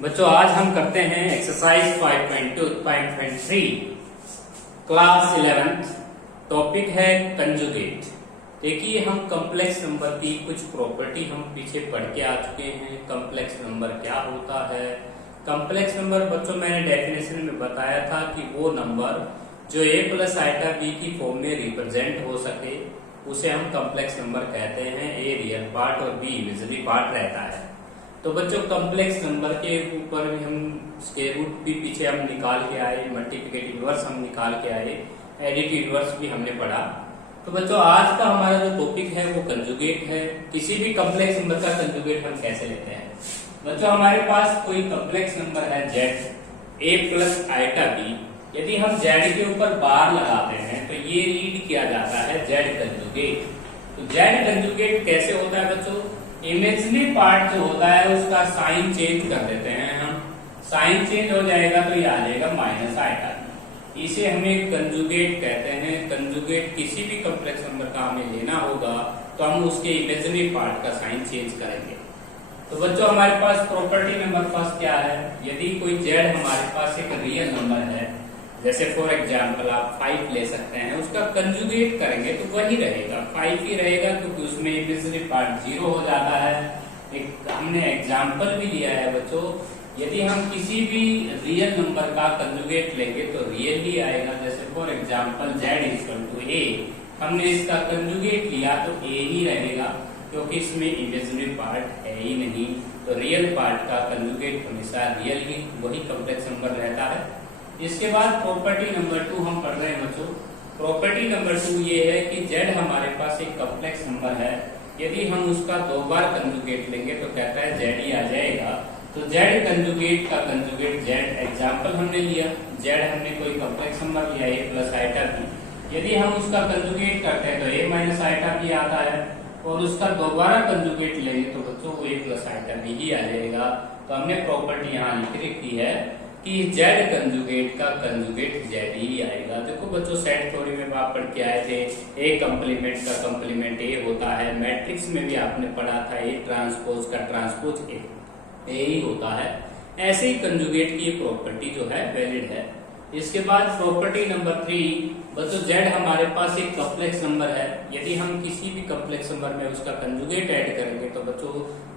बच्चों आज हम करते हैं एक्सरसाइज 5.2.3 क्लास 11th। टॉपिक है कंजुगेट। देखिए हम कॉम्प्लेक्स नंबर की कुछ प्रॉपर्टी हम पीछे पढ़ के आ चुके हैं। कॉम्प्लेक्स नंबर क्या होता है? कॉम्प्लेक्स नंबर बच्चों मैंने डेफिनेशन में बताया था कि वो नंबर जो a प्लस आइटा b की फॉर्म में रिप्रेजेंट हो सके उसे हम कॉम्प्लेक्स नंबर कहते हैं। a रियल पार्ट और b इमेजिनरी पार्ट रहता है। तो बच्चों कॉम्प्लेक्स नंबर के ऊपर भी हम स्क्वायर रूट भी पीछे हम निकाल के आए, मल्टीप्लिकेटिव इनवर्स हम निकाल के आए, एडिटिव इनवर्स भी हमने पढ़ा। तो बच्चों आज का हमारा जो टॉपिक है वो कंजुगेट है। किसी भी कॉम्प्लेक्स नंबर का कंजुगेट हम कैसे लेते हैं? बच्चों हमारे पास कोई कॉम्प्लेक्स नंबर है z a plus iota b। यदि हम z के ऊपर बार लगाते हैं तो ये रीड किया जाता है z कंजुगेट। तो z कंजुगेट कैसे होता है बच्चों? इमेजिनरी पार्ट जो होता है उसका साइन चेंज कर देते हैं हम। साइन चेंज हो जाएगा तो ये आ जाएगा माइनस आइटा। इसे हमें कंजुगेट कहते हैं। कंजुगेट किसी भी कॉम्प्लेक्स नंबर का हमें लेना होगा तो हम उसके इमेजिनरी पार्ट का साइन चेंज करेंगे। तो बच्चों हमारे पास प्रॉपर्टी नंबर फर्स्ट क्या है? यदि कोई z हमारे पास एक रियल नंबर है, जैसे फॉर एग्जाम्पल आप 5 ले सकते हैं, उसका कंजुगेट करेंगे तो वही रहेगा, 5 ही रहेगा क्योंकि उसमें इमेजिनरी पार्ट 0 हो जाता है। एक हमने एग्जाम्पल भी लिया है बच्चों, यदि हम किसी भी रियल नंबर का कंजुगेट लेंगे तो रियल ही आएगा। जैसे for example z equal to a, हमने इसका कंजुगेट लिया तो a ही रहेगा क्योंकि इसमें इमेजिनरी पार्ट है ही नहीं। तो रियल पार्ट का कंजुगेट हमेशा रियल ही वही कॉम्प्लेक्स नंबर रहता है। इसके बाद प्रॉपर्टी नंबर 2 हम पढ़ रहे हैं बच्चों। प्रॉपर्टी नंबर 2 ये है कि z हमारे पास एक कॉम्प्लेक्स नंबर है, यदि हम उसका 2 बार कंजुगेट लेंगे तो कहता है z ही आ जाएगा। तो z कंजुगेट का कंजुगेट z, एग्जांपल हमने लिया, z हमने कोई कॉम्प्लेक्स नंबर लिया a प्लस आइटा b, यदि हम उसका कंजुगेट करते हैं तो a माइनस आइटा b आता है और उसका दोबारा कंजुगेट लेंगे तो बच्चों वो a प्लस आइटा b ही आ जाएगा। तो हमने प्रॉपर्टी यहाँ लिख रखी है कि z कंजुगेट का कंजुगेट z ही आएगा। देखो बच्चों सेट थ्योरी में आप पढ़ के आए थे, a कंप्लीमेंट का कंप्लीमेंट a होता है। मैट्रिक्स में भी आपने पढ़ा था a ट्रांसपोज का ट्रांसपोज a ही होता है। ऐसे ही कंजुगेट की प्रॉपर्टी जो है वैलिड है। इसके बाद प्रॉपर्टी नंबर 3 बच्चों z हमारे पास एक कॉम्प्लेक्स नंबर है, यदि हम किसी भी कॉम्प्लेक्स नंबर में उसका कंजुगेट ऐड करेंगे तो बच्चों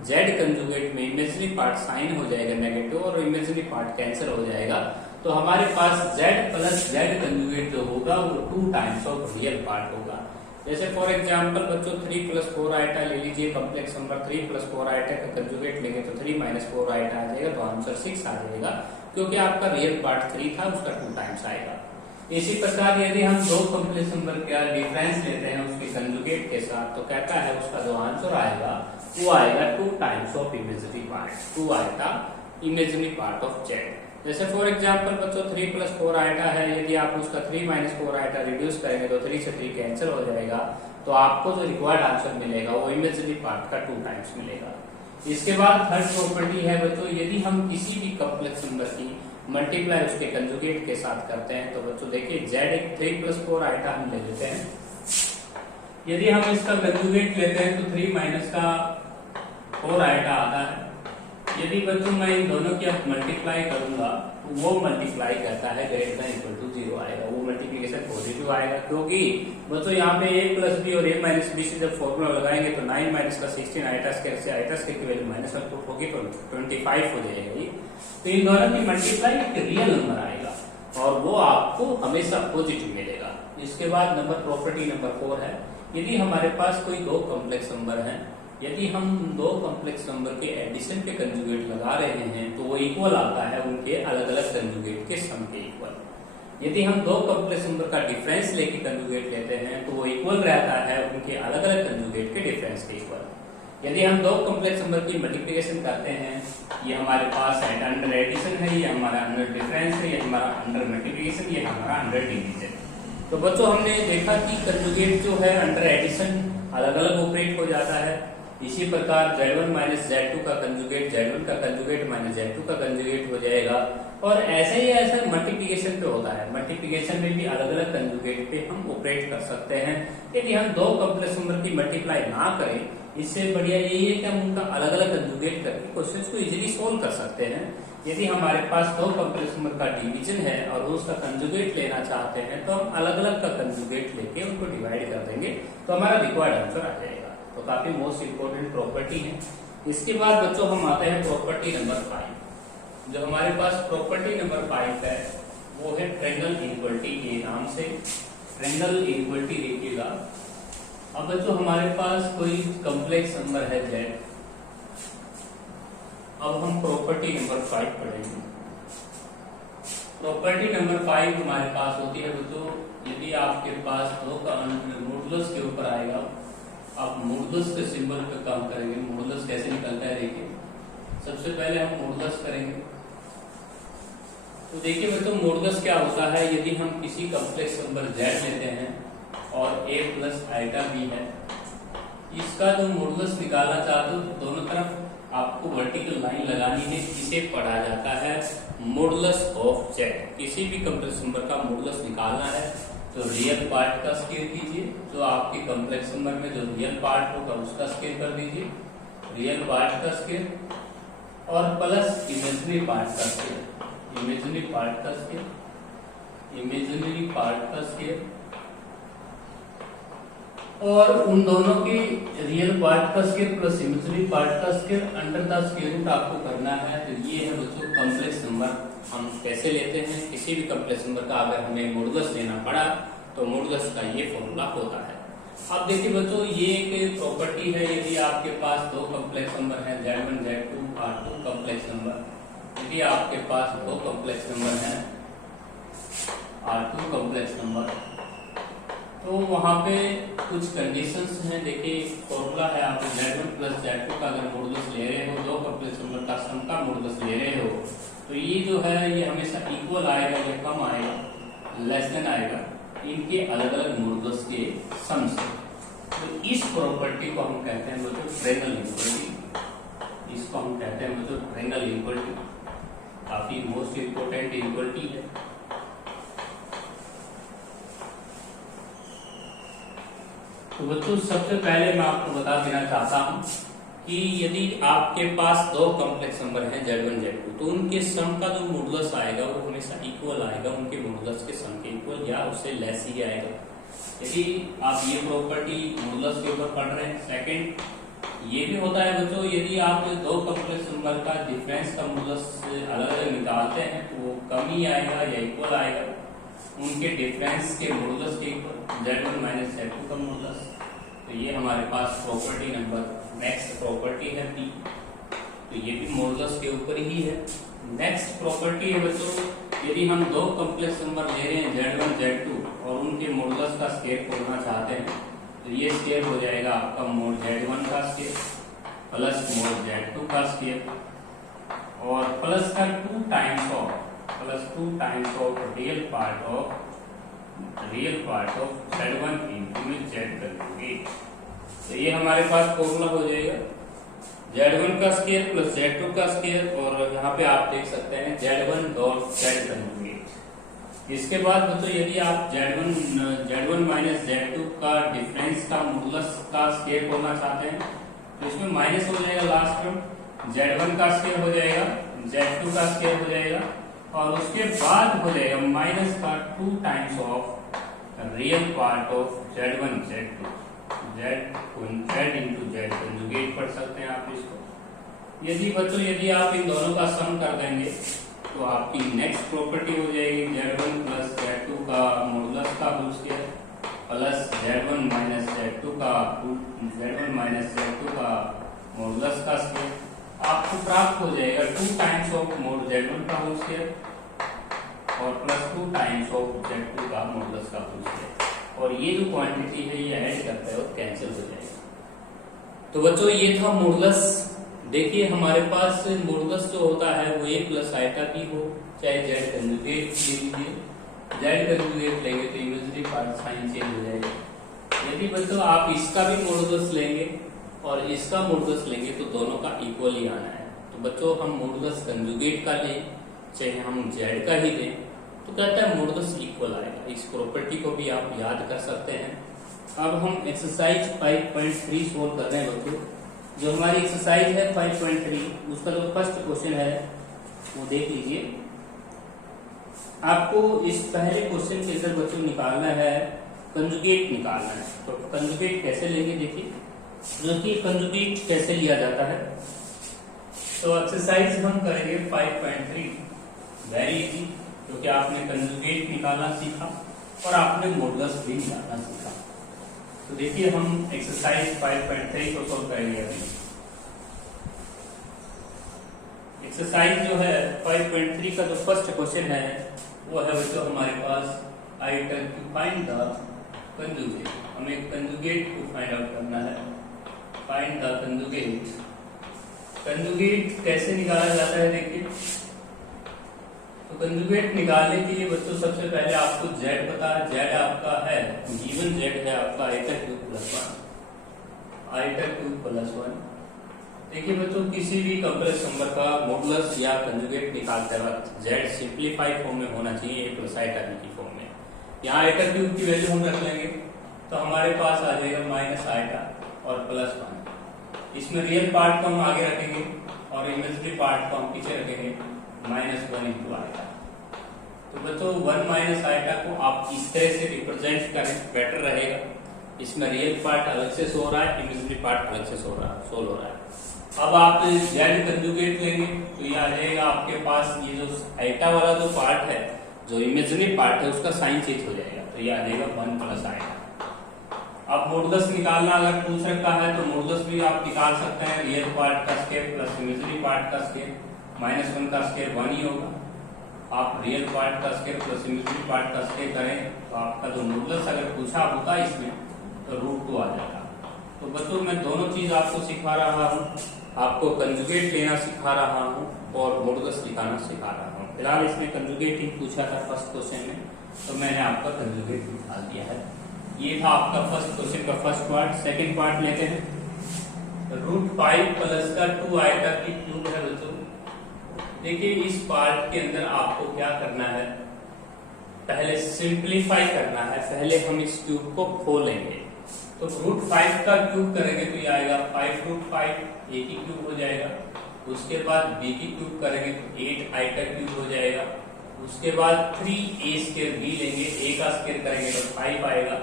z कंजुगेट में इमेजिनरी पार्ट साइन हो जाएगा नेगेटिव और इमेजिनरी पार्ट कैंसिल हो जाएगा। तो हमारे पास z प्लस z कंजुगेट जो होगा वो 2 टाइम्स ऑफ रियल पार्ट होगा। जैसे फॉर एग्जांपल बच्चों 3 प्लस 4 आइटा ले लीजिए, कॉम्प्लेक्स नंबर 3 प्लस 4 आइटा का कंजुगेट लेंगे तो 3 माइनस 4 आइटा आ जाएगा, तो आंसर 6 आ जाएगा क्योंकि आपका रियल पार्ट 3 था, उसका 2 टाइम्स आएगा। इसी प्रकार यदि हम 2 कॉम्प्लेक्स नंबर का डिफरेंस लेते हैं उसके कंजुगेट के साथ तो कहता है उसका जो आंसर आएगा वो आएगा 2 times of imaginary part, 2 iota imaginary part of z। जैसे फॉर एग्जांपल बच्चों 3 प्लस 4 आइटा है, यदि आप उसका 3 माइनस 4 आइटा रिड्यूस करेंगे तो 3 से 3 कैंसिल हो जाएगा, तो आपको जो रिक्वायर्ड आंसर मिलेगा वो इमेजिनरी पार्ट का 2 टाइम्स मिलेगा। इसके बाद थर्ड प्रॉपर्टी है बच्चों, यदि हम किसी भी कॉम्प्लेक्स नंबर की मल्टीप्लाई उसके कंजुगेट के साथ करते हैं तो बच्चों देखिए z एक 3 प्लस 4 आइटा हम ले लेते हैं, यदि हम इसका कंजुगेट लेते हैं तो 3 माइनस का 4 आइटा आता है। यदि बच्चों मैं इन दोनों की अब मल्टीप्लाई करूंगा तो वो मल्टीप्लाई करता है ग्रेटर देन इक्वल टू 0 आएगा, वो मल्टीप्लिकेशन पॉजिटिव आएगा क्योंकि बच्चों यहाँ पे a प्लस बी और a माइनस बी से जब फॉर्मूला लगाएंगे तो 9 माइनस का 16 आइटा स्क्वायर से आइटा स्क्वायर की वैल्यू माइनस 1 पुट होगी तो 25 हो जाएगी। तो इन दोनों की मल्टीप्लाई एक रियल नंबर आएगा और वो आपको हमेशा पॉजिटिव मिलेगा। इसके बाद नंबर प्रॉपर्टी नंबर 4 है, यदि हमारे पास कोई 2 कॉम्प्लेक्स नंबर है, यदि हम 2 कॉम्प्लेक्स नंबर के एडिशन पे कंजुगेट लगा रहे हैं तो वो इक्वल आता है उनके अलग अलग कंजुगेट के सम के इक्वल। यदि हम 2 कॉम्प्लेक्स नंबर का डिफरेंस लेके कंजुगेट लेते हैं तो वो इक्वल रहता है उनके अलग अलग कंजुगेट के डिफरेंस के इक्वल। यदि हम 2 कॉम्प्लेक्स नंबर की मल्टीप्लिकेशन करते हैं, ये हमारे पास अंडर एडिशन है, ये हमारा अंडर डिफरेंस है, ये हमारा अंडर मल्टीप्लिकेशन, ये हमारा अंडर डिवीजन। तो बच्चों हमने देखा कि कंजुगेट जो है अंडर एडिशन अलग अलग ऑपरेट हो जाता है। इसी प्रकार z1 माइनस z2 का कंजुगेट z1 का कंजुगेट माइनस z2 का कंजुगेट हो जाएगा। और ऐसे ही ऐसा मल्टीप्लिकेशन पे होता है, मल्टीप्लिकेशन में भी अलग अलग कंजुगेट पे हम ऑपरेट कर सकते हैं। यदि हम 2 कॉम्प्लेक्स नंबर की मल्टीप्लाई ना करें, इससे बढ़िया यही है कि हम उनका अलग अलग कंजुगेट करके क्वेश्चन को इजीली सोल्व कर सकते हैं। यदि हमारे पास दो कॉम्प्लेक्स नंबर का डिवीजन है और उसका कंजुगेट लेना चाहते हैं तो हम अलग अलग का कंजुगेट लेके उनको डिवाइड कर देंगे तो हमारा रिक्वायर्ड आंसर आ जाएगा। तो काफी मोस्ट इंपोर्टेंट प्रॉपर्टी है। इसके बाद बच्चों हम आते हैं प्रॉपर्टी नंबर 5। जो हमारे पास प्रॉपर्टी नंबर 5 है वो है ट्रायंगल इक्वलिटी के नाम से। ट्रायंगल इक्वलिटी देखिएगा। अब बच्चों हमारे पास कोई कॉम्प्लेक्स नंबर है z। अब हम प्रॉपर्टी नंबर 5 पढ़ेंगे। प्रॉपर्टी नंबर 5 हमारे पास होती है बच्चों, यदि आपके पास दो का मॉडुलस के ऊपर आएगा, आप मॉडुलस के सिंबल पे काम करेंगे। मॉडुलस कैसे निकलता है देखिए। सबसे पहले हम मॉडुलस करेंगे। तो देखिए बच्चों मॉडुलस क्या होता है, यदि हम किसी कॉम्प्लेक्स नंबर z लेते हैं और a प्लस आइटा b है, इसका जो मॉडुलस निकालना चाहते हो तो दोनों तरफ आपको वर्टिकल लाइन लगानी है। इसे पढ़ा जाता है मॉडुलस ऑफ z। किसी भी कॉम्प्लेक्स नंबर का मॉडुलस निकालना है तो रियल पार्ट का स्क्वायर कीजिए। जो आपके कॉम्प्लेक्स नंबर में जो रियल पार्ट होगा उसका स्क्वायर कर दीजिए, रियल पार्ट का स्क्वायर, और प्लस इमेजिनरी पार्ट का स्क्वायर, इमेजिनरी पार्ट का स्क्वायर, इमेजिनरी पार्ट का स्क्वायर, और उन दोनों की रियल पार्ट का स्क्वायर प्लस इमेजिनरी पार्ट का square under the square root आपको करना है। तो ये है बच्चों कॉम्प्लेक्स नंबर हम कैसे लेते हैं। किसी भी कॉम्प्लेक्स नंबर का अगर हमें मॉडुलस लेना पड़ा तो मॉडुलस का ये फॉर्मूला होता है। अब देखिए बच्चों ये एक प्रॉपर्टी है, यदि आपके पास दो कॉम्प्लेक्स नंबर है z1 z2 r2 complex number, यदि आपके पास दो कॉम्प्लेक्स नंबर है r2 कॉम्प्लेक्स नंबर, तो वहां पे कुछ कंडीशंस हैं। देखिए फॉर्मूला है, आप z1 प्लस z2 का अगर मॉडुलस ले रहे हो, दो कॉम्प्लेक्स नंबर का सम का मॉडुलस ले रहे हो, तो ये जो है ये हमेशा इक्वल आएगा या कम आएगा, लेस देन आएगा इनके अलग अलग मॉडुलस के सम से। तो इस प्रॉपर्टी को हम कहते हैं बच्चों ट्रायंगल इक्वलिटी। इसको हम कहते हैं बच्चों ट्रायंगल इक्वलिटी। काफी मोस्ट इंपोर्टेंट इक्वलिटी है। तो बच्चों सबसे पहले मैं आपको बता देना चाहता हूं कि यदि आपके पास दो कॉम्प्लेक्स नंबर हैं z1 z2, तो उनके सम का जो मॉडुलस आएगा वो हमेशा इक्वल आएगा उनके मॉडुलस के सम के इक्वल या उससे लेस ही आएगा। यदि आप ये प्रॉपर्टी मॉडुलस के ऊपर पढ़ रहे हैं। सेकंड ये भी होता है बच्चों, यदि आप दो कॉम्प्लेक्स नंबर का डिफरेंस का मॉडुलस अलग अलग निकालते हैं तो वो कम ही आएगा या इक्वल आएगा उनके डिफरेंस के मॉडुलस के इक्वल, z1 माइनस z2 का मॉडुलस। तो ये हमारे पास प्रॉपर्टी नंबर नेक्स्ट प्रॉपर्टी है p। तो ये भी मॉडुलस के ऊपर ही है। नेक्स्ट प्रॉपर्टी है बच्चों, यदि हम दो कॉम्प्लेक्स नंबर ले रहे हैं z1 z2 और उनके मॉडुलस का स्क्वायर खोजना चाहते हैं, तो ये स्क्वायर हो जाएगा आपका मोड z1 का स्क्वायर प्लस मोड z2 का स्क्वायर और प्लस का 2 times of real part of z1 into z conjugate. तो ये हमारे पास फॉर्मूला हो जाएगा z1 का स्क्वायर प्लस z2 का स्क्वायर, और यहाँ पे आप देख सकते हैं z1 डॉट z कंजुगेट। इसके बाद बच्चों यदि आप z1 माइनस z2 का डिफरेंस का मॉडुलस का स्क्वायर खोजना चाहते हैं तो इसमें माइनस हो जाएगा लास्ट में, z1 का स्क्वायर हो जाएगा, z2 का स्क्वायर हो जाएगा, और उसके बाद हो जाएगा माइनस का 2 times of real part of z1 z2 z into z conjugate पढ़ सकते हैं आप इसको। यदि आप इन दोनों का सम कर देंगे तो आपकी नेक्स्ट प्रॉपर्टी हो जाएगी z1 प्लस z2 का मॉडुलस का whole square plus z1 minus z2 का मॉडुलस का स्क्वायर। आपको प्राप्त हो जाएगा 2 टाइम्स ऑफ मोड z1 का होल स्क्वायर और प्लस 2 टाइम्स ऑफ z2 का मॉडुलस का होल स्क्वायर, और ये जो क्वांटिटी है ये ऐड करता है और कैंसिल हो जाएगा। तो बच्चों ये था मॉडुलस। देखिए हमारे पास मॉडुलस जो होता है वो a प्लस आइटा b हो, चाहे z कंजुगेट ले लीजिए, z कंजुगेट लेंगे तो इमेजिनरी पार्ट साइन चेंज हो जाएगा। यदि बच्चों आप इसका भी मॉडुलस लेंगे और इसका मॉडुलस लेंगे तो दोनों का इक्वल ही आना है। तो बच्चों हम मॉडुलस कंजुगेट का लें चाहे हम z का ही लें तो कहता है मॉडुलस इक्वल आएगा। इस प्रॉपर्टी को भी आप याद कर सकते हैं। अब हम एक्सरसाइज 5.3 सोल्व कर रहे हैं बच्चों। जो हमारी एक्सरसाइज है 5.3 उसका जो फर्स्ट क्वेश्चन है वो देख लीजिए। आपको इस पहले क्वेश्चन के अंदर बच्चों निकालना है, कंजुगेट निकालना है। तो कंजुगेट कैसे लेंगे देखिए, जो कि कंजुगेट कैसे लिया जाता है। तो एक्सरसाइज हम करेंगे 5.3, वेरी इजी, क्योंकि आपने कंजुगेट निकालना सीखा और आपने मॉडुलस भी निकालना सीखा। तो देखिए हम एक्सरसाइज 5.3 को सॉल्व करेंगे अभी। एक्सरसाइज जो है 5.3 का जो फर्स्ट क्वेश्चन है वो है बच्चों हमारे पास I tell to find the conjugate. हमें कंजुगेट को फाइंड आउट करना है। Find the conjugate. कंजुगेट कैसे निकाला जाता है देखिए। तो कंजुगेट निकालने के लिए बच्चों सबसे पहले आपको z पता है। z आपका है गिवन z है आपका iota cube plus 1। Iota cube plus 1। देखिए बच्चों किसी भी कॉम्प्लेक्स नंबर का मॉडुलस या कंजुगेट निकालते वक्त z सिंपलीफाइड फॉर्म में होना चाहिए, a प्लस आइटा b की फॉर्म में। यहाँ आइटा क्यूब की वैल्यू हम रख लेंगे तो हमारे पास आ जाएगा माइनस आइटा और प्लस 1। इसमें रियल पार्ट को हम आगे रखेंगे और इमेजिनरी पार्ट को हम पीछे रखेंगे, -1 इंटू आइटा। तो बच्चों 1 माइनस आइटा को आप इस तरह से रिप्रेजेंट करें, बेटर रहेगा। इसमें रियल पार्ट अलग से सो रहा है, इमेजिनरी पार्ट अलग से सोल हो रहा है। अब आप z कंजुगेट लेंगे तो ये आ जाएगा आपके पास, ये जो आइटा वाला जो पार्ट है, जो इमेजिनरी पार्ट है, उसका साइन चेंज हो जाएगा। तो ये आ जाएगा 1 प्लस आइटा। अब मॉडुलस निकालना अगर पूछ रखा है तो मॉडुलस भी आप निकाल सकते हैं। रियल पार्ट का स्क्वायर प्लस इमेजिनरी पार्ट का स्क्वायर, -1 का स्क्वायर 1 ही होगा। आप रियल पार्ट का स्क्वायर प्लस इमेजिनरी पार्ट का स्क्वायर करें तो आपका जो मॉडुलस अगर पूछा होता इसमें तो √2 आ जाएगा। तो बच्चों मैं दोनों चीज आपको सिखा रहा हूँ, आपको कंजुगेट लेना सिखा रहा हूँ और मॉडुलस निकालना सिखा रहा हूँ। फिलहाल इसमें कंजुगेट ही पूछा था फर्स्ट क्वेश्चन में, तो मैंने आपका कंजुगेट निकाल दिया है। ये था आपका फर्स्ट क्वेश्चन का फर्स्ट पार्ट। सेकंड पार्ट लेते हैं। √5 प्लस का 2 आइटा की क्यूब है बच्चों। देखिए इस पार्ट के अंदर आपको क्या करना है, पहले सिंप्लीफाई करना है। पहले हम इस क्यूब को खोलेंगे तो √5 का क्यूब करेंगे तो ये आएगा 5√5, a की क्यूब हो जाएगा। उसके बाद b की क्यूब करेंगे तो 8 आइटा क्यूब हो जाएगा। उसके बाद 3a स्क्वायर b लेंगे, a का स्क्वायर करेंगे तो 5 आएगा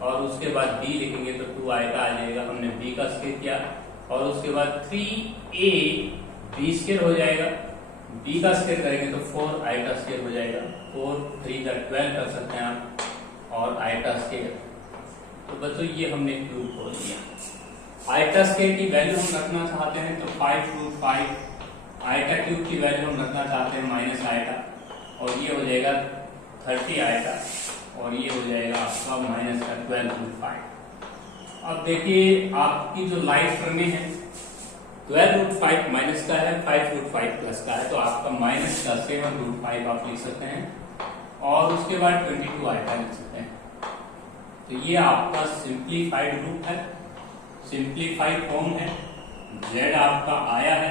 और उसके बाद b लिखेंगे तो 2 आइटा आ जाएगा। हमने b का स्क्वायर किया और उसके बाद 3a b स्क्वायर हो जाएगा, b का स्क्वायर करेंगे तो 4 आइटा स्क्वायर हो जाएगा। 4 3 का 12 कर सकते हैं आप और आइटा स्क्वायर। तो बच्चों ये हमने क्यूब खोल लिया। आइटा स्क्वायर की वैल्यू हम रखना चाहते हैं तो 5√5, आइटा क्यूब की वैल्यू हम रखना चाहते हैं माइनस आइटा और ये हो जाएगा 30 आइटा और ये हो जाएगा आपका माइनस का 12√5। अब देखिए आपकी जो लाइफ टर्म है 12√5 माइनस का है, 5√5 प्लस का है, तो आपका माइनस का 7√5 आप लिख सकते हैं और उसके बाद 22 आइटा लिख सकते हैं। तो ये आपका सिंप्लीफाइड रूप है, सिंप्लीफाइड फॉर्म है। z आपका आया है।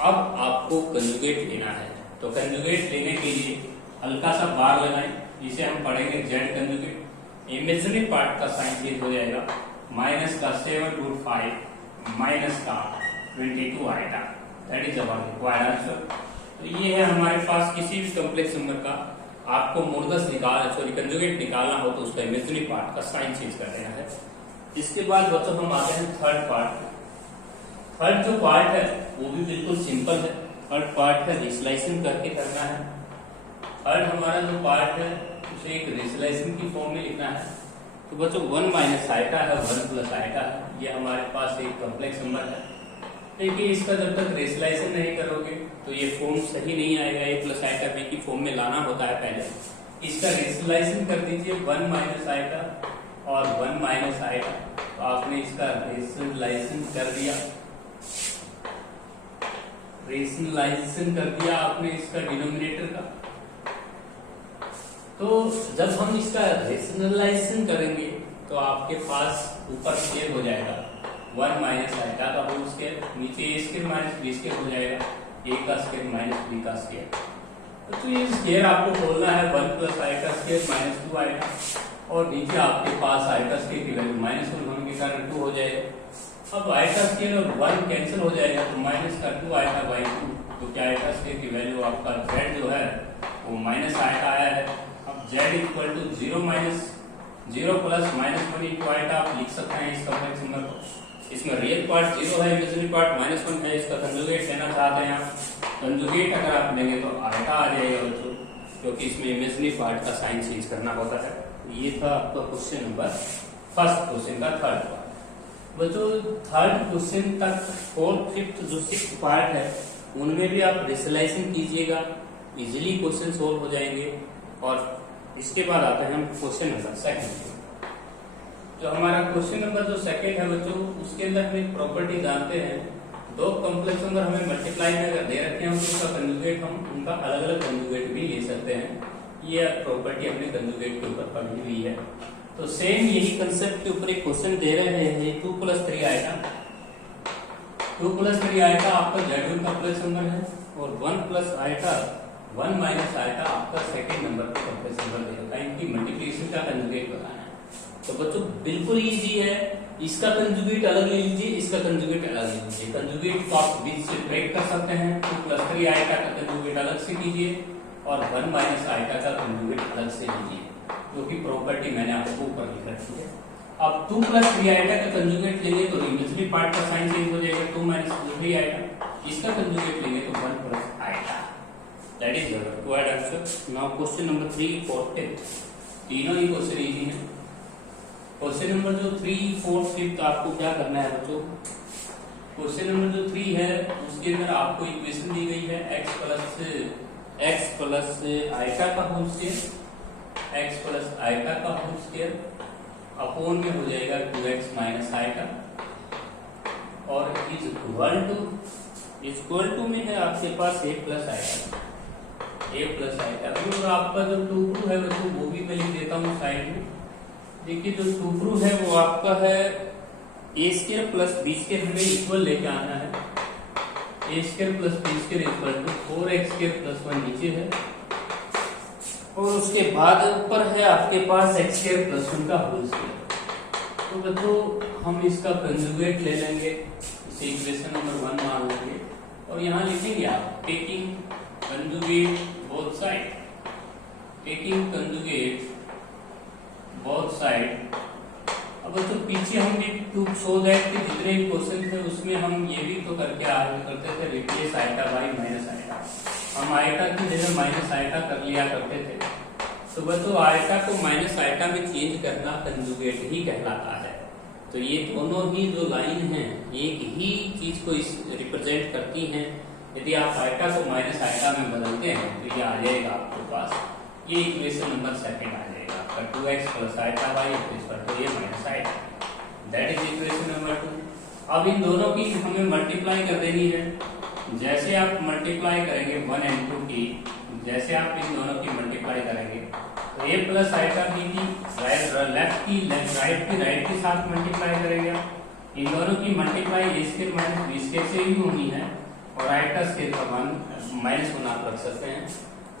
अब आपको कंजुगेट लेना है। तो कंजुगेट लेने के लिए हल्का सा बार लगाएं, जिसे हम पढ़ेंगे z कंजुगेट। इमेजिनरी पार्ट का साइन चेंज हो जाएगा, माइनस का 7√5 माइनस का 22 iota, that is our required answer. तो ये है हमारे पास किसी भी कॉम्प्लेक्स नंबर का आपको मॉडुलस कंजुगेट निकालना हो तो उसका इमेजिनरी पार्ट का साइन चेंज कर देना है। इसके बाद बच्चों हम आते हैं थर्ड पार्ट। थर्ड जो पार्ट है वो भी बिल्कुल सिंपल है। थर्ड पार्ट है रेशनलाइजेशन करके करना है। थर्ड हमारा जो पार्ट है उसे एक रेशनलाइजेशन की फॉर्म में लिखना है। तो बच्चों 1 माइनस आइटा है, 1 प्लस आइटा है, ये हमारे पास एक कॉम्प्लेक्स नंबर है। देखिए इसका जब तक रेशनलाइजेशन नहीं करोगे तो ये फॉर्म सही नहीं आएगा। a प्लस आइटा b की फॉर्म में लाना होता है पहले। इसका रेशनलाइजेशन कर दीजिए 1 माइनस आइटा और 1 माइनस आइटा। तो आपने इसका रेशनलाइजेशन कर दिया, रेशनलाइजेशन कर दिया आपने इसका डिनोमिनेटर का। तो जब हम इसका रेशनलाइजेशन करेंगे तो आपके पास ऊपर स्क्वायर हो जाएगा 1 माइनस आइटा का होल स्क्वायर, नीचे a square minus b square हो जाएगा, a का स्क्वायर माइनस b का स्क्वायर। तो ये स्क्वायर आपको खोलना है 1 plus iota square minus 2 iota. और नीचे आपके पास आयटा स्केयर की वैल्यू -1 होने के कारण 2 हो जाएगा। अब आयटा स्केयर और 1 कैंसिल हो जाएगा तो माइनस का 2 आयटा बाई 2, तो क्या आयटा स्केयर की वैल्यू आपका z जो है वो माइनस आयटा आया है। अब z equal to 0 plus -1 into iota आप लिख सकते हैं इस कॉम्प्लेक्स नंबर को। इसमें रियल पार्ट 0 है, इमेजिनरी पार्ट -1 है, इसका कंजुगेट लेना चाहते हैं आप। कंजुगेट अगर आप लेंगे तो आयटा आ जाएगा बच्चों, क्योंकि इसमें इमेजिनरी पार्ट का साइन चेंज करना होता है। ये था आपका क्वेश्चन नंबर फर्स्ट, क्वेश्चन का थर्ड पार्ट। बच्चों थर्ड क्वेश्चन तक फोर्थ फिफ्थ जो सिक्स्थ पार्ट है उनमें भी आप रेशनलाइजेशन कीजिएगा, इजीली क्वेश्चन सोल्व हो जाएंगे। और इसके बाद आते हैं हम क्वेश्चन नंबर सेकंड। जो हमारा क्वेश्चन नंबर जो सेकंड है बच्चों, उसके अंदर हम एक प्रॉपर्टी जानते हैं, दो कॉम्प्लेक्स नंबर हमें मल्टीप्लाई में अगर दे रखे हैं तो उसका कंजुगेट हम उनका अलग अलग कंजुगेट भी ले सकते हैं। ये प्रॉपर्टी हमने कंजुगेट के ऊपर पढ़ी हुई है। तो सेम यही कंसेप्ट के ऊपर एक क्वेश्चन दे रहे हैं 2 + 3 आयटा। 2 + 3 आयटा आपका Z1 कॉम्प्लेक्स नंबर है और 1 + आयटा 1 - आयटा आपका सेकंड नंबर का कॉम्प्लेक्स नंबर देगा। इनकी मल्टीप्लिकेशन का कंजुगेट बताना है। तो बच्चों बिल्कुल इजी है, इसका कंजुगेट अलग ले लीजिए, इसका कंजुगेट अलग ले लीजिए। कंजुगेट को आप बीच से ब्रेक कर सकते हैं। 2 + 3 आयटा का कंजुगेट अलग से कीजिए और 1 - आयटा का कंजुगेट अलग से लीजिए, जो कि प्रॉपर्टी मैंने आपको ऊपर लिख रखी है। अब 2 + 3 आयटा का कंजुगेट लेंगे तो इमेजिनरी पार्ट का साइन चेंज हो जाएगा, 2 - 3 आयटा। इसका कंजुगेट लेंगे तो 1 + eta. That is your required answer. Now question number 3, 4, 5 तीनों ही क्वेश्चन इजी हैं। क्वेश्चन नंबर जो 3, 4, 5 आपको क्या करना है बच्चों, क्वेश्चन नंबर जो 3 है उसके अंदर आपको इक्वेशन दी गई है x प्लस आयटा का होल स्क्वायर अपॉन में हो जाएगा 2x - आयटा और इक्वल टू में है आपके पास a प्लस आयटा। और आपका जो टू है बच्चों वो भी मैं लिख देता हूँ साइड में। देखिए जो टू है वो आपका है a² प्लस b² हमें इक्वल लेके आना है। a² plus b² equal to 4x² plus 1 नीचे है और उसके बाद ऊपर है आपके पास x² प्लस 1 का होल स्क्वायर। तो बच्चों हम इसका कंजुगेट ले लेंगे, इसे इक्वेशन नंबर 1 मान लेंगे और यहाँ लिखेंगे आप taking conjugate both side, taking conjugate both side. अब तो पीछे हम भी टू शो दैट कि जितने क्वेश्चन थे उसमें हम ये भी तो करके करते थे रिप्लेस आयटा बाई -आयटा। हम आयटा की जगह माइनस आयटा कर लिया करते थे। तो बच्चों आयटा को -आयटा में चेंज करना कंजुगेट ही कहलाता है। तो ये दोनों ही जो लाइन हैं एक ही चीज को रिप्रेजेंट करती हैं। यदि आप आयटा को -आयटा में बदलते हैं तो ये आ जाएगा आपके पास, ये इक्वेशन नंबर सेकंड आ जाएगा आपका 2x प्लस आयटा बाई ये minus eta. That is equation number 2। अब इन दोनों की हमें मल्टीप्लाई कर देनी है। जैसे आप मल्टीप्लाई करेंगे 1 and 2 की, जैसे आप इन दोनों की मल्टीप्लाई करेंगे तो a प्लस आयटा b की लेफ्ट की राइट के साथ मल्टीप्लाई करेंगे। इन दोनों की मल्टीप्लाई a² माइनस b² से ही होनी है और आयटा स्क्वायर का मान -1 आप रख सकते हैं।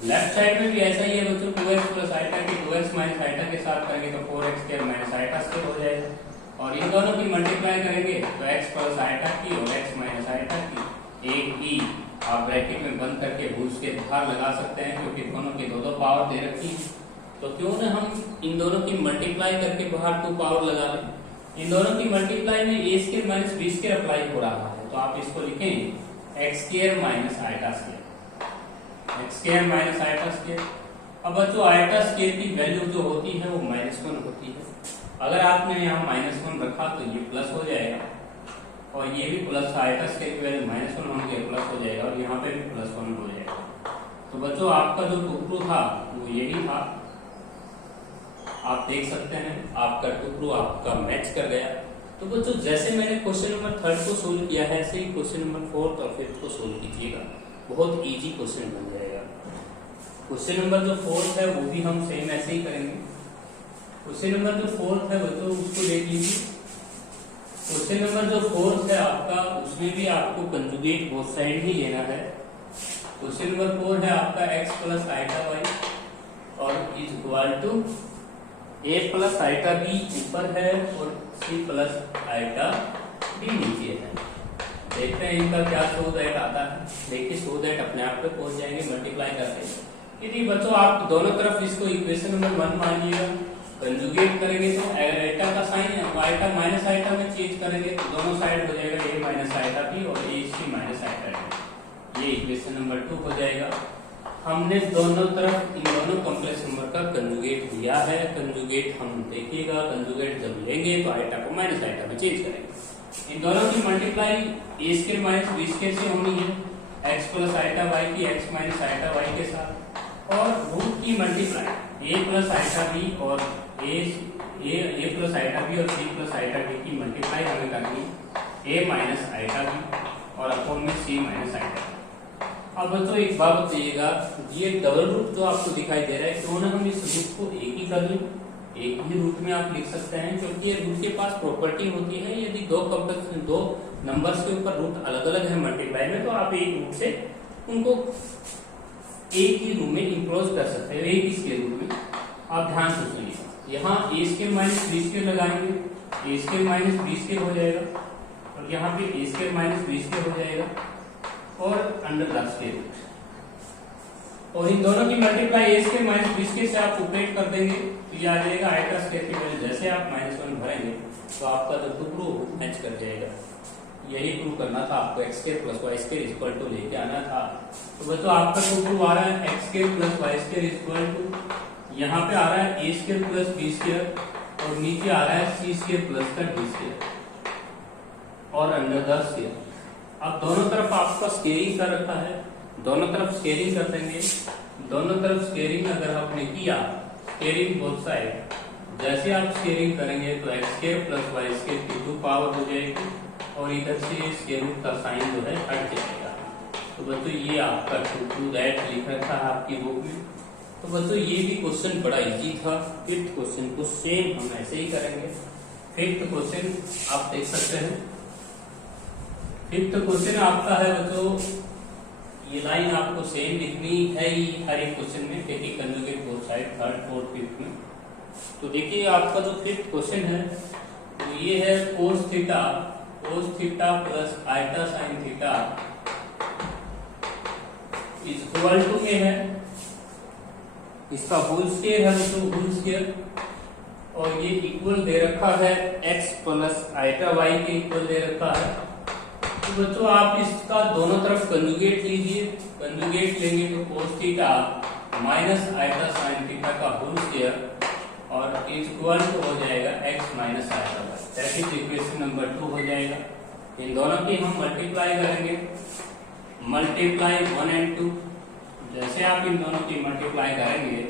लेफ्ट साइड में भी ऐसा ही है बच्चों, 2x प्लस आयटा की 2x माइनस आयटा के साथ करेंगे तो 4x² माइनस आयटा स्क्वायर हो जाएगा। और इन दोनों की मल्टीप्लाई करेंगे तो x प्लस आयटा की और x माइनस आयटा की एक ही आप ब्रैकेट में बंद करके भूस के बाहर लगा सकते हैं, क्योंकि दोनों की दो पावर दे रखी है। तो क्यों ना हम इन दोनों की मल्टीप्लाई करके बाहर 2 पावर लगा लें। इन दोनों की मल्टीप्लाई में a² माइनस b² अप्लाई हो रहा है, तो आप इसको लिखें x² minus eta square, x² minus eta square. अब बच्चों आयटा स्क्वायर की वैल्यू जो होती है वो -1 होती है। अगर आपने यहाँ -1 रखा तो ये प्लस हो जाएगा और ये भी प्लस, आयटा स्क्वायर की वैल्यू -1 होंगे प्लस हो जाएगा और यहाँ पे भी +1 हो जाएगा। तो बच्चों आपका जो टुकड़ू था वो यही था, आप देख सकते हैं आपका टुकड़ू आपका मैच कर गया। तो बच्चों जैसे मैंने क्वेश्चन नंबर 3 को सोल्व किया है ऐसे ही क्वेश्चन नंबर 4 और 5 को सोल्व कीजिएगा, बहुत इजी क्वेश्चन बन जाएगा। क्वेश्चन नंबर जो 4 है वो भी हम सेम ऐसे ही करेंगे। क्वेश्चन नंबर जो 4 है बच्चों उसको देख लीजिए। क्वेश्चन नंबर जो 4 है आपका, उसमें भी आपको कंजुगेट बोथ साइड ही लेना है। क्वेश्चन नंबर 4 है आपका x प्लस आयटा वाई और is equal to a plus iota b ऊपर है और सी प्लस आइटा बी नीचे है। देखते हैं इनका क्या सो दैट आता है। देखिए सो दैट अपने आप पे पहुंच जाएंगे मल्टीप्लाई करके। यदि बच्चों आप दोनों तरफ इसको इक्वेशन नंबर 1 मानिएगा, कंजुगेट करेंगे तो आइटा का साइन आइटा माइनस आइटा में चेंज करेंगे तो दोनों साइड हो जाएगा ए माइनस आइटा बी और ए सी माइनस आइटा बी। ये इक्वेशन नंबर 2 हो जाएगा। हमने दोनों तरफ इन दोनों कॉम्प्लेक्स नंबर का कंजुगेट लिया है। कंजुगेट हम देखिएगा, कंजुगेट जब लेंगे तो आइटा को माइनस आइटा में चेंज करेंगे। इन दोनों की मल्टीप्लाई ए स्क्वायर माइनस बी स्क्वायर से होनी है, एक्स प्लस आइटा वाई की एक्स माइनस आइटा वाई के साथ, और रूट की मल्टीप्लाई ए प्लस आइटा बी और ए प्लस आइटा बी और सी प्लस आइटा बी की मल्टीप्लाई हमें करनी ए माइनस आइटा बी और अपॉन में सी माइनस आइटा। अब बच्चों एक बात बताइएगा, ये डबल रूट जो आपको दिखाई दे रहा है, क्यों ना हम इस रूट को एक ही कर लें, एक ही रूट में आप लिख सकते हैं, क्योंकि ये रूट के पास प्रॉपर्टी होती है यदि दो नंबर्स के ऊपर रूट अलग अलग है मल्टीप्लाई में, तो आप एक रूट से उनको एक ही रूट में इंक्लोज कर सकते हैं, एक ही स्केयर रूट में। आप ध्यान से सुनिए, यहाँ ए स्केयर माइनस बी स्केयर लगाएंगे, ए स्केयर माइनस बी स्केयर हो जाएगा, और यहाँ पे ए स्केयर माइनस बी स्केयर हो जाएगा और अंडर द स्केयर रूट। और इन दोनों की मल्टीप्लाई ए स्केयर माइनस बी स्केयर से आप ऑपरेट कर देंगे तो ये आ जाएगा आइटा स्केयर की वैल्यू। जैसे आप -1 भरेंगे तो आपका जो टुकड़ो मैच कर जाएगा। यही प्रूव करना था आपको, x square plus y square equal to लेके आना था। तो बच्चों आपका टुकड़ो आ रहा है x square plus y square equal to, यहाँ पे आ रहा है a square plus b square और नीचे आ रहा है सी स्केयर प्लस का डी स्केयर और अंडर द स्केयर। अब दोनों तरफ आपका स्केयरिंग कर रखा है, दोनों तरफ स्केयरिंग कर देंगे। दोनों तरफ स्केयरिंग अगर आपने किया, स्केयरिंग बोथ साइड, जैसे आप स्केयरिंग करेंगे तो x square plus y square की 2 पावर हो जाएगी और इधर से स्केयर रूट का साइन जो है हट जाएगा। तो बच्चों ये आपका टू दैट लिख रखा है आपकी बुक में। तो बच्चों ये भी क्वेश्चन बड़ा इजी था। 5th क्वेश्चन को सेम हम ऐसे ही करेंगे। 5th क्वेश्चन आप देख सकते हैं। 5th क्वेश्चन आपका है बच्चों, ये लाइन आपको सेम लिखनी है ही हर एक क्वेश्चन में, क्योंकि conjugate both side 3rd 4th 5th में। तो देखिए आपका जो 5th क्वेश्चन है तो ये है cos theta plus iota sine theta is equal to में है, इसका होल स्क्वायर है बच्चों, होल स्क्वायर, और ये इक्वल दे रखा है x प्लस आइटा वाई के इक्वल दे रखा है। तो बच्चों आप इसका दोनों तरफ कंजुगेट लीजिए। कंजुगेट लेंगे तो cos theta minus iota sine theta का होल स्क्वायर और इक्वल टू हो जाएगा x minus iota y. That is equation number 2 हो जाएगा। इन दोनों की हम मल्टीप्लाई करेंगे, मल्टीप्लाई 1 and 2। जैसे आप इन दोनों की मल्टीप्लाई करेंगे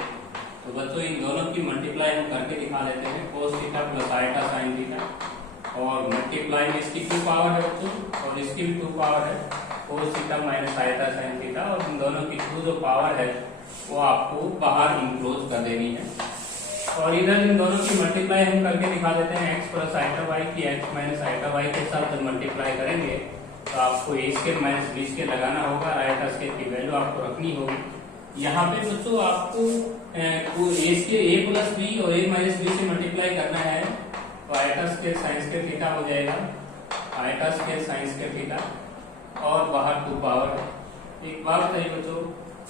तो बच्चों इन दोनों की मल्टीप्लाई हम करके दिखा देते हैं। cos theta plus iota sine theta और मल्टीप्लाई में इसकी 2 पावर है बच्चों और इसकी भी 2 पावर है, cos theta minus iota sine theta, और इन दोनों की 2 जो पावर है वो आपको बाहर इंक्लोज कर देनी है। और इधर इन दोनों की मल्टीप्लाई हम करके दिखा देते हैं। x प्लस आइटा वाई की x माइनस आइटा वाई के साथ जब मल्टीप्लाई करेंगे तो आपको a square minus B square लगाना होगा, आइटा स्केयर की वैल्यू आपको रखनी होगी। यहाँ पे बच्चों आपको a square a plus b और ए माइनस बी से मल्टीप्लाई करना है तो iota square sine square theta हो जाएगा, iota square sine square theta और बाहर 2 पावर। एक बात बताइए बच्चों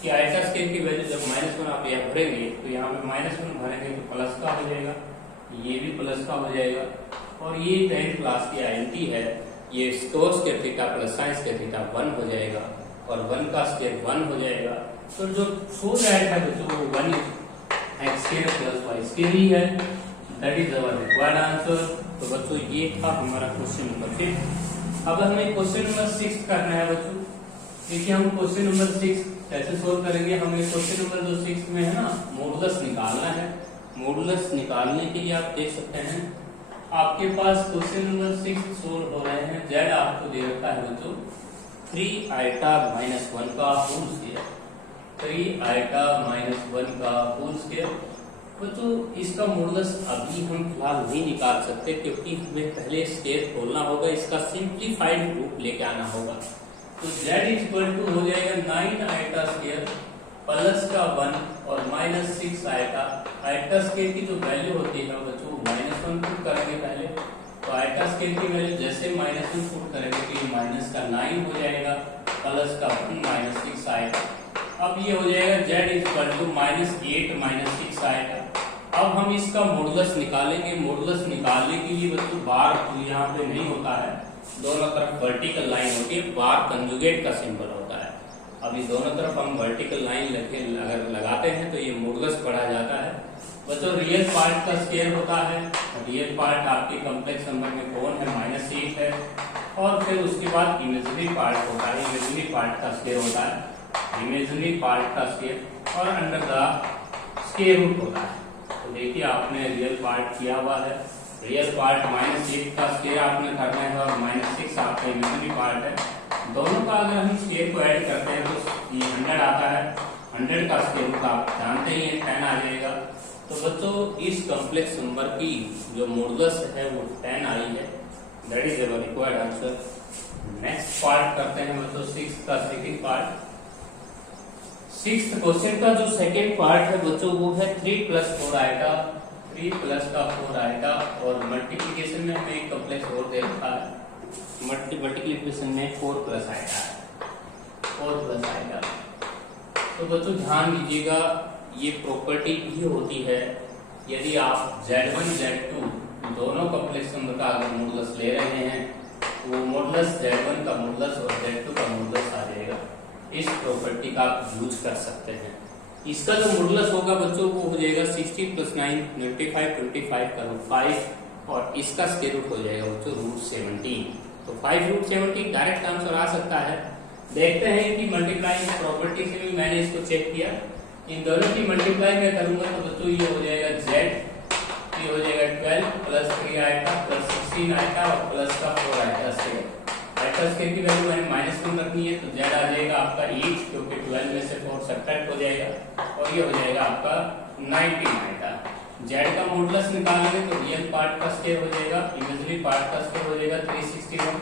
कि आइटा स्केयर की वैल्यू जब -1 आप यहाँ भरेंगे तो यहाँ पे -1 भरेंगे तो प्लस का हो जाएगा, ये भी प्लस का हो जाएगा। और ये 10th क्लास की आईएनटी है, ये cos square theta plus sine square theta 1 हो जाएगा और 1 का स्क्वायर 1 हो जाएगा। तो जो सो दैट है बच्चों वो 1 x square plus Y square ही है। That is our required answer. तो बच्चों ये था हमारा क्वेश्चन नंबर 5। अब हमें क्वेश्चन नंबर 6 करना है बच्चों। देखिए हम क्वेश्चन नंबर 6 कैसे सोल्व करेंगे। हमें क्वेश्चन नंबर जो 6 में है ना, मॉडुलस निकालना है। मॉडुलस निकालने के लिए आप देख सकते हैं आपके पास क्वेश्चन नंबर 6 सोल्व हो रहे हैं। z आपको दे रखा है बच्चों 3 आइटा माइनस 1 का होल स्क्वायर, 3 आइटा माइनस 1 का होल स्क्वायर। बच्चों इसका मॉडुलस अभी हम फिलहाल नहीं निकाल सकते क्योंकि हमें पहले स्क्वायर खोलना होगा, इसका सिंप्लीफाइड रूप लेके आना होगा। तो z इक्वल टू हो जाएगा 9 आइटा स्क्वायर प्लस का 1 और माइनस 6 आइटा आयटा स्केल की जो वैल्यू होती है बच्चों -1 पुट करेंगे पहले। तो आयटा स्केल की वैल्यू जैसे -1 पुट करेंगे तो ये माइनस का 9 हो जाएगा, प्लस का 1 -6 आएगा। अब ये हो जाएगा z इक्वल टू -8 -6 आएगा। अब हम इसका मॉडुलस निकालेंगे। मॉडुलस निकालने के लिए बच्चों बार यहाँ पे नहीं होता है, दोनों तरफ वर्टिकल लाइन होती है, बार कंजुगेट का सिंबल होता है। अभी दोनों तरफ हम वर्टिकल लाइन अगर लगाते हैं तो ये मॉडुलस पढ़ा जाता है। बच्चों रियल पार्ट का स्क्वायर होता है, रियल पार्ट आपके कॉम्प्लेक्स नंबर में कौन है -8 है, और फिर उसके बाद इमेजिनरी पार्ट होता है, इमेजिनरी पार्ट का स्क्वायर होता है, इमेजिनरी पार्ट का स्क्वायर और अंडर द स्क्वायर रूट होता है। तो देखिए आपने रियल पार्ट किया हुआ है, रियल पार्ट -8 का स्क्वायर आपने करना है और -6 आपका इमेजिनरी पार्ट है। दोनों का अगर हम स्क्वायर को ऐड करते हैं तो ये 100 आता है, 100 का स्क्वायर रूट आप जानते ही हैं 10 आ जाएगा। तो बच्चों इस कॉम्प्लेक्स नंबर की जो मॉडुलस है वो 10 आई है, that is our required answer. Next part करते हैं बच्चों 6th का सेकंड पार्ट। 6th क्वेश्चन का जो सेकंड पार्ट है बच्चों वो है 3 + 4 आएगा, 3 + 4 आएगा और मल्टीप्लिकेशन में हमें एक कॉम्प्लेक्स और दे रखा है, मल्टीप्लिकेशन में 4+ आएगा, 4+ आएगा। तो बच्चों ध्यान दीजिएगा ये प्रॉपर्टी भी होती है, यदि आप Z1 Z2 दोनों कॉम्प्लेक्स नंबर का अगर मॉडुलस ले रहे हैं तो वो मॉडुलस Z1 का मॉडुलस और Z2 का मॉडुलस आ जाएगा। इस प्रॉपर्टी का आप यूज कर सकते हैं। इसका जो मॉडुलस होगा बच्चों वो हो जाएगा 16 + 9 25, 25 का रूट 5 और इसका स्क्वायर रूट हो जाएगा बच्चों √17। तो 5√17 डायरेक्ट आंसर आ सकता है। देखते हैं कि मल्टीप्लाइंग प्रॉपर्टी से भी मैंने इसको चेक किया, इन दोनों की मल्टीप्लाई में करूंगा तो बच्चों ये हो जाएगा z, ये हो जाएगा 12 + 3 आएगा + 16 आएगा और प्लस का 4 आएगा स्क्वायर। आएगा स्क्वायर की वैल्यू मैंने -1 रखनी है तो z आ जाएगा आपका 8 क्योंकि 12 में से 4 सब्ट्रैक्ट हो जाएगा और ये हो जाएगा आपका 19 आएगा। z का मॉडुलस निकालेंगे तो रियल पार्ट का स्क्वायर हो जाएगा, इमेजिनरी पार्ट का स्क्वायर हो जाएगा 361।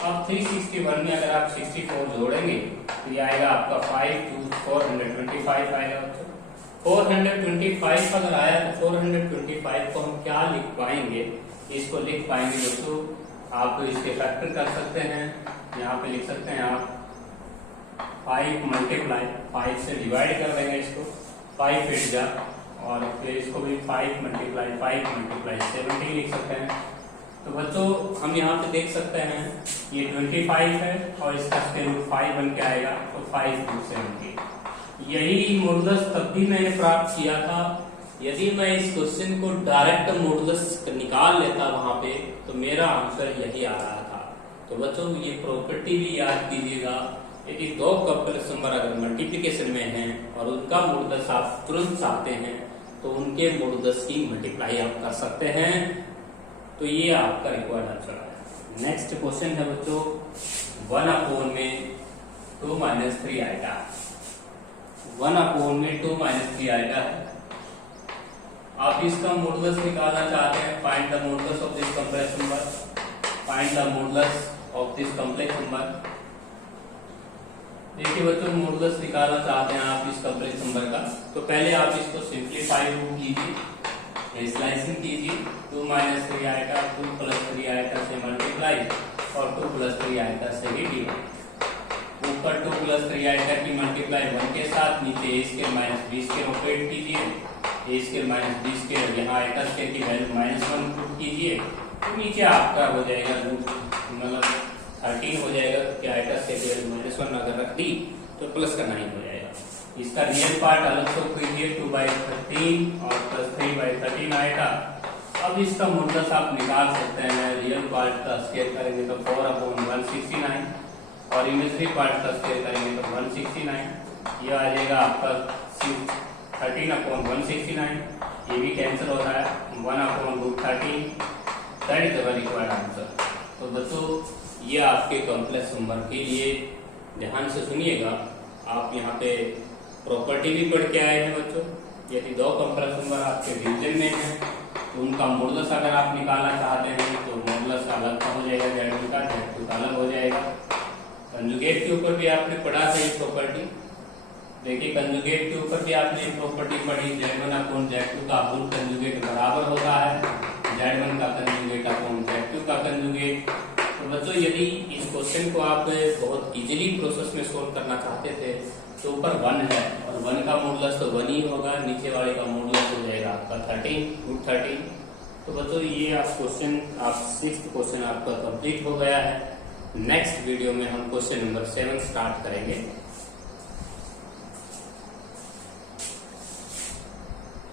अब 361 में अगर आप 64 जोड़ेंगे तो ये आएगा आपका 5 × 425 आएगा। 425 अगर आया तो 425 को हम क्या लिख पाएंगे, इसको लिख पाएंगे दोस्तों आप इसके फैक्टर कर सकते हैं। यहाँ पे लिख सकते हैं आप 5 × 5 से डिवाइड कर देंगे इसको, 5 8 जा और फिर इसको भी 5 × 70 लिख सकते हैं। तो बच्चों हम यहाँ पे देख सकते हैं ये 25 है और इसका स्क्वायर रूट 5 बन के आएगा तो 5√70। यही मॉडुलस तब भी मैंने प्राप्त किया था। यदि मैं इस क्वेश्चन को डायरेक्ट मॉडुलस निकाल लेता वहां पे तो मेरा आंसर यही आ रहा था। तो बच्चों ये प्रॉपर्टी भी याद कीजिएगा, यदि दो कॉम्प्लेक्स नंबर अगर मल्टीप्लिकेशन में हैं और उनका मॉडुलस आप तुरंत चाहते हैं तो उनके मॉडुलस की मल्टीप्लाई आप कर सकते हैं। तो ये आपका रिक्वायर्ड आंसर है। नेक्स्ट क्वेश्चन है बच्चों 1/2 में 2 - 3 आएगा, 1/2 में 2 - 3 आएगा। आप इसका मॉडुलस निकालना चाहते हैं, find the modulus of this complex number, find the modulus of this complex number. देखिए बच्चों मॉडुलस निकालना चाहते हैं आप इस कॉम्प्लेक्स नंबर का, तो पहले आप इसको सिंप्लीफाई कीजिए, स्लाइसिंग कीजिए। 2 - 3 आएगा, 2 + 3 आएगा से मल्टीप्लाई और 2 + 3 आएगा से ही डिवाइड। ऊपर 2 + 3 आएगा की मल्टीप्लाई 1 के साथ, नीचे a² - b² ऑपरेट कीजिए, a² - b² यहाँ आएगा स्क्वायर की वैल्यू -1 पुट कीजिए तो नीचे आपका हो जाएगा मतलब 13 हो जाएगा। क्या आएगा स्क्वायर -1 अगर रख दी तो प्लस का 9 हो जाएगा। इसका रियल पार्ट अलग से कीजिए 2/13 और +3/13 आएगा। अब इसका मॉडुलस आप निकाल सकते हैं। रियल पार्ट का स्क्वायर करेंगे तो 4/169 और इमेजिनरी पार्ट का स्क्वायर करेंगे तो 169। ये आ जाएगा आपका 13/169, ये भी कैंसिल हो रहा है 1/√13। That is the required answer. तो बच्चों ये आपके कॉम्प्लेक्स नंबर के लिए ध्यान से सुनिएगा। आप यहाँ पे प्रॉपर्टी भी पढ़ के आए हैं बच्चों। यदि दो कॉम्प्लेक्स नंबर आपके डिवीजन में हैं तो उनका मॉडुलस अगर आप निकालना चाहते हैं तो मॉडुलस अलग का हो जाएगा, Z1 का Z2 का अलग हो जाएगा। कंजुगेट के ऊपर भी आपने पढ़ा था ये प्रॉपर्टी। देखिए कंजुगेट के ऊपर भी आपने प्रॉपर्टी पढ़ी, Z1 अपॉन Z2 का होल कंजुगेट बराबर होता है Z1 का कंजुगेट अपॉन Z2 का कंजुगेट। तो बच्चों यदि इस क्वेश्चन को आप बहुत इजीली प्रोसेस में सोल्व करना चाहते थे तो ऊपर 1 है और 1 का मॉडुलस तो 1 ही होगा, नीचे वाले का मॉडुलस हो जाएगा आपका 13√13। तो बच्चों ये आप क्वेश्चन आप 6th क्वेश्चन आपका कंप्लीट हो गया है। नेक्स्ट वीडियो में हम क्वेश्चन नंबर 7 स्टार्ट करेंगे।